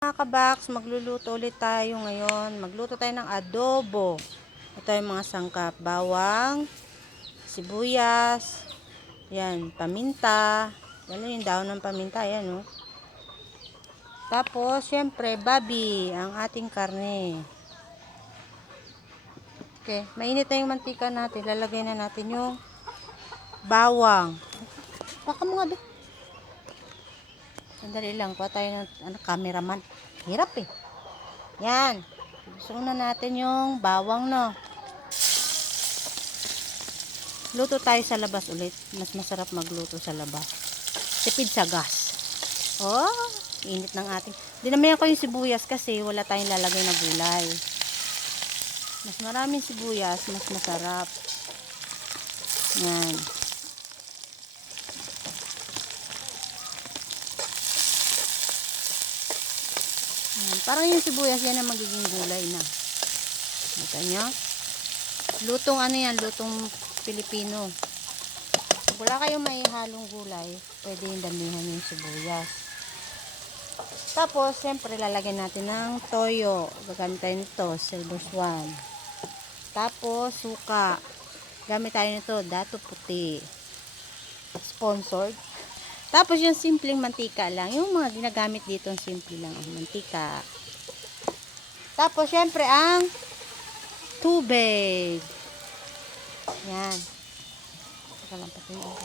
Mga kabaks, magluluto ulit tayo ngayon. Magluto tayo ng adobo. Ito yung mga sangkap. Bawang, sibuyas, yan, paminta. Yan yung daon ng paminta, yan oh. Tapos, syempre, babi, ang ating karne. Okay, mainit na yung mantika natin. Lalagay na natin yung bawang. Baka mo nga doon. Sandali lang, kuha tayo ng cameraman. Hirap eh. Yan. Sunan natin yung bawang, no. Luto tayo sa labas ulit. Mas masarap magluto sa labas. Tipid sa gas. Oh, init ng ating. Dinamihan ko yung sibuyas kasi wala tayong lalagay na gulay. Mas maraming sibuyas, mas masarap. Yan. Yan. Parang yung sibuyas yan ang magiging gulay na. Kita nyo? Lutong ano yan, lutong Pilipino. Kung wala kayong maihalong gulay, pwede yung damihan yung sibuyas. Tapos, siyempre, lalagyan natin ng toyo. Gagamit tayo nito, Silver Swan. Tapos, suka. Gamit tayo nito, Dato Puti. Sponsored. Tapos, yung simpleng mantika lang. Yung mga ginagamit dito, simple lang ang mantika. Tapos, siyempre, ang tubig. Yan. Saka lang pati yung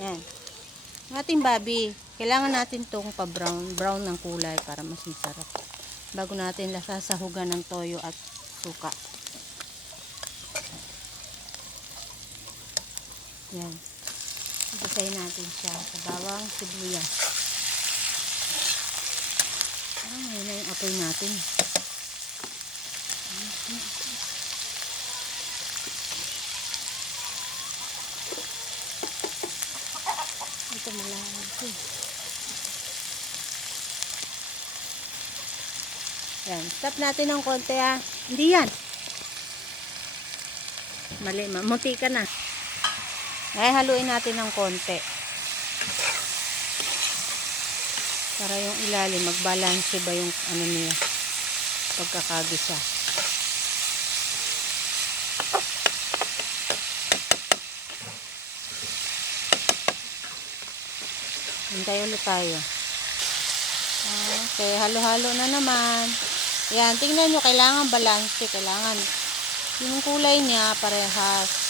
yan. Ang ating babi, kailangan natin itong pa-brown ng kulay para mas masarap. Bago natin sasahugan ng toyo at suka. Yan. Gisahin natin siya sa bawang sibuyas. Parang ngayon na yung apoy natin. Ito malawag ko. Yan. Stop natin ng konti ha. Hindi yan. Mali. Munti ka na. Ay, haluin natin ng konti. Para yung ilalim, magbalance ba yung ano niya. Pagkakagisa. Hintay ulit tayo. Okay, halo-halo na naman. Yan, tingnan nyo, kailangan balance. Kailangan yung kulay niya parehas.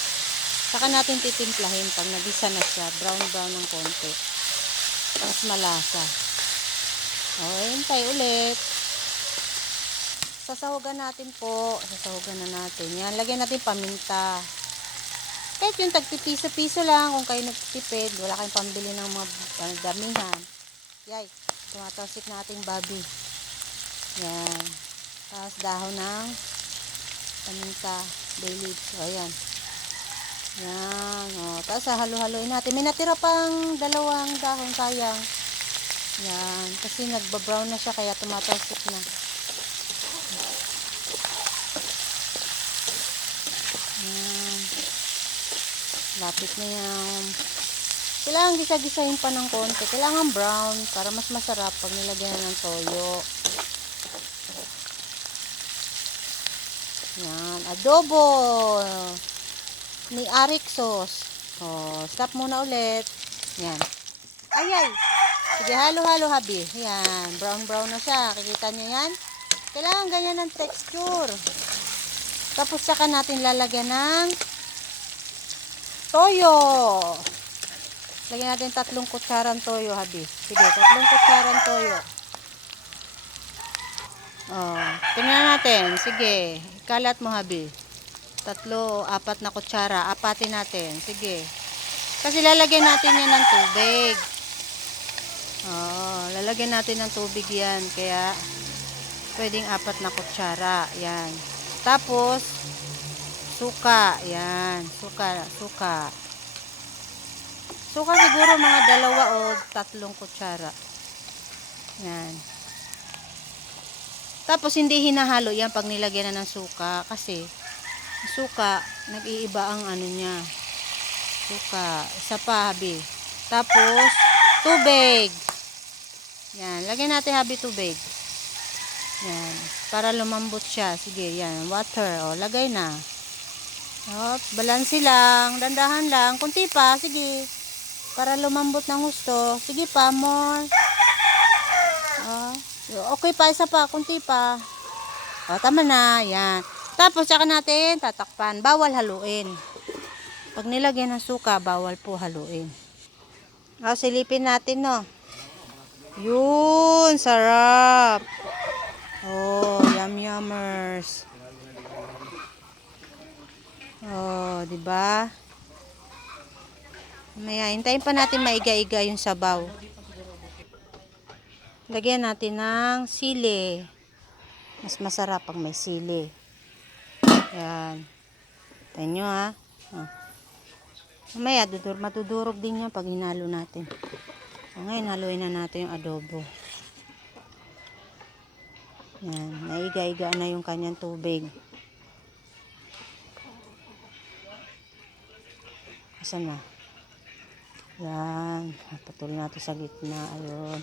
Saka natin titimplahin pag nagisa na siya. Brown-brown ng konti. Mas malasa. Okay, hintay ulit. Sasahugan natin po. Sasahugan na natin. Yan, lagyan natin paminta. Kahit yung tagpipiso-piso lang, kung kayo nagtipid, wala kayong pambili ng mga damihan. Yay, tumatasik na ating babi. Yan. Tapos dahon ng paminta, bay leaves. So, ayan. Yan. O, tapos halo-haloin natin. May natira pang dalawang dahon, sayang. Yan. Kasi nagbabrown na siya, kaya tumatasik na. Yan. Lapit na yan. Kailangan gisa-gisahin pa ng konti. Kailangan brown para mas masarap pag nilagyan na ng toyo. Yan. Adobo ni Arik sauce. Oh, stop muna ulit. Yan. Ay. Sige, halo-halo habi. Yan. Brown-brown na siya. Kikita niyo yan? Kailangan ganyan ng texture. Tapos saka natin lalagyan ng toyo. Lagyan natin 3 kutsarang toyo, habi. Sige, 3 kutsarang toyo. Oh, tingnan natin. Sige, kalat mo, habi. 3, 4 na kutsara. Apatin natin. Sige. Kasi lalagyan natin yan ng tubig. Oh, lalagyan natin ng tubig yan. Kaya, pwedeng 4 na kutsara. Yan. Tapos, suka. Yan. Suka. Suka siguro mga 2 o 3 kutsara. Yan. Tapos, hindi hinahalo yan pag nilagyan na ng suka. Kasi, suka, nag-iiba ang ano niya. Suka. Isa pa, habi. Tapos, tubig. Yan, lagyan natin habi tubig. Yan, para lumambot siya. Sige, yan, water. O, lagay na. O, balansi lang, dandahan lang. Kunti pa, sige. Para lumambot ng husto. Sige pa, more. O, okay pa, isa pa, kunti pa. O, tama na, yan. Tapos, saka natin tatakpan. Bawal haluin. Pag nilagyan ng suka, bawal po haluin. O, silipin natin, no. Yun, sarap. Oh, yum-yummers. Oh, di ba? Mamaya, hintayin pa natin maiga-iga yung sabaw. Lagyan natin ng sili. Mas masarap pag may sili. Yan. Tayo nyo, ha. Oh. Mamaya, matudurog din yan pag hinalo natin. Ngayon, haluin na natin yung adobo. Yan, naiga-iga na yung kanyang tubig. Asan na? Yan, patuloy natin sa gitna. Ayun.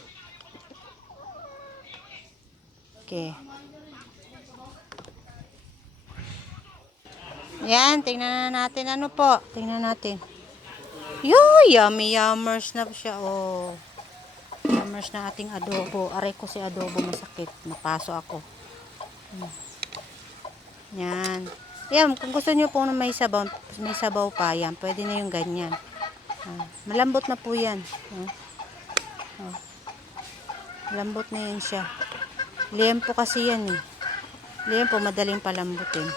Okay. Yan, tingnan na natin. Ano po? Tingnan natin. Yummy yummers na siya. Oh. Yummers na ating adobo. Aray ko si adobo masakit. Napaso ako. Yan. Yan, kung gusto niyo po na may sabaw pa, yan, pwede na yung ganyan. Malambot na po yan. Malambot na yan siya. Liempo kasi yan eh. Liempo, madaling palambutin.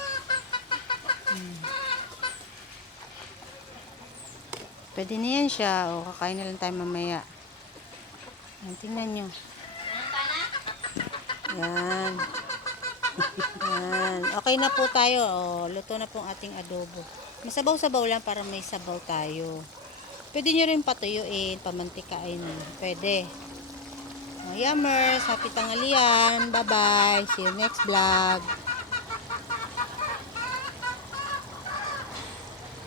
Pwede na yan siya. O, kakain na lang tayo mamaya. Yan, tingnan nyo. Yan. Yan. Okay na po tayo. O, luto na po ang ating adobo. Masabaw-sabaw lang para may sabaw tayo. Pwede nyo rin patuyuin, pamantikain. Pwede. O, yummers. Happy tanghalian. Bye-bye. See you next vlog.